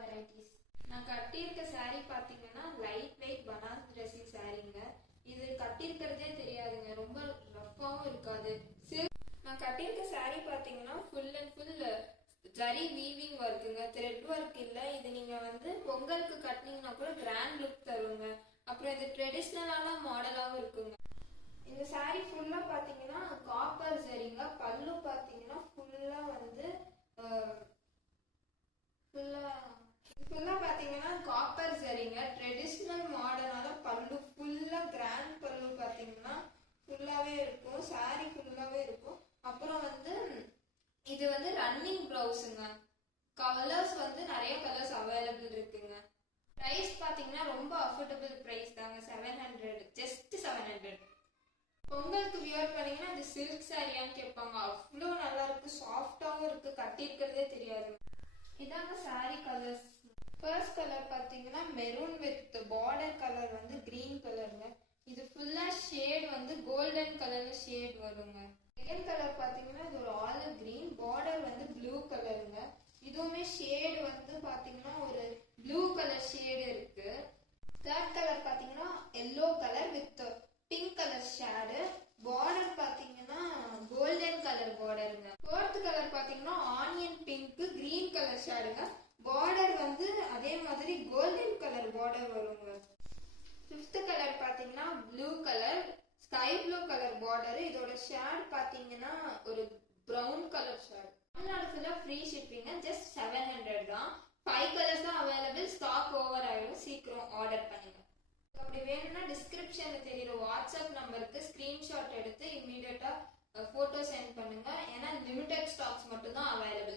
Varieties. நான் கட்டியிருக்க saree பார்த்தீங்கன்னா லைட் வெயிட் பனாஸ் ட்ரெஸ்ஸிங் சாரீங்க. இது கட்டியிருக்கிறதே தெரியாதுங்க, ரொம்ப ரஃப்பாகவும் இருக்காது. நான் கட்டியிருக்க saree பார்த்தீங்கன்னா full and full zari weaving ஒர்க்குங்க, த்ரெட் ஒர்க் இல்லை. இது நீங்கள் வந்து பொங்கலுக்கு கட்டினீங்கன்னா கூட கிராண்ட் லுக் தருங்க. அப்புறம் இது ட்ரெடிஷ்னலான மாடலாகவும் இருக்குங்க. இந்த saree ஃபுல்லாக பார்த்தீங்கன்னா காப்பர் சரிங்க. பல்லு பார்த்தீங்கன்னா ஃபுல்லாக வந்து ஃபுல்லாக பார்த்தீங்கன்னா காப்பர் சரிங்க. ட்ரெடிஷ்னல் மாடலான பல்லு ஃபுல்லாக கிராண்ட் பல்லு பார்த்தீங்கன்னா ஃபுல்லாகவே இருக்கும், saree ஃபுல்லாகவே இருக்கும். அப்புறம் வந்து இது வந்து ரன்னிங் ப்ளவுஸுங்க. கலர்ஸ் வந்து நிறைய கலர்ஸ் அவைலபிள் இருக்குங்க. ப்ரைஸ் பார்த்தீங்கன்னா ரொம்ப அஃபோர்டபுள் ப்ரைஸ் தாங்க, 700, ஜஸ்ட் 700. பொங்கலுக்கு வியர் பண்ணீங்கன்னா அது சில்க் சாரியான்னு கேட்பாங்க. அவ்வளோ நல்லா இருக்கு, சாஃப்டாகவும் இருக்கு, கட்டியிருக்கிறதே தெரியாது. இதாங்க saree கலர்ஸ். ஃபர்ஸ்ட் கலர் பார்த்தீங்கன்னா மெரூன் வித் பார்டர் கலர் வந்து கிரீன் கலருங்க. இது ஃபுல்லா ஷேட் வந்து கோல்டன் கலர்ல ஷேட் வருங்க. செகண்ட் கலர் பார்த்தீங்கன்னா இது ஒரு ஆலிவ் கிரீன், பார்டர் வந்து ப்ளூ கலருங்க. இதுவுமே ஷேடு வந்து பார்த்தீங்கன்னா ஒரு ப்ளூ கலர் ஷேடு இருக்கு. தேர்ட் கலர் பார்த்தீங்கன்னா yellow colour with pink colour shade, border பார்த்தீங்கன்னா கோல்டன் கலர் பார்டருங்க. ஃபோர்த் கலர் பார்த்தீங்கன்னா ஆனியன் பிங்க் கிரீன் கலர் ஷேடுங்க. பார்டர் வந்து அதே மாதிரி கோல்டன் கலர் பார்டர் வருங்க. ஃபிஃப்த் கலர் பார்த்தீங்கன்னா blue colour sky blue colour border. இதோட ஷேட் பார்த்தீங்கன்னா ஒரு ப்ரௌன் கலர் ஷேட். தமிழ்நாடு ஃபுல்லாக ஃப்ரீ ஷிப்பிங்க, ஜஸ்ட் 700 தான். 5 கலர்ஸ் தான் அவைலபிள், ஸ்டாக் ஓவர் ஆயிடும், சீக்கிரம் ஆர்டர் பண்ணுங்க. அப்படி வேணும்னா டிஸ்கிரிப்ஷன்ல தெரியுற வாட்ஸ்அப் நம்பருக்கு ஸ்கிரீன்ஷாட் எடுத்து இமீடியட்டா போட்டோ சென்ட் பண்ணுங்க. ஏன்னா லிமிடெட் ஸ்டாக்ஸ் மட்டும் தான் அவைலபிள்.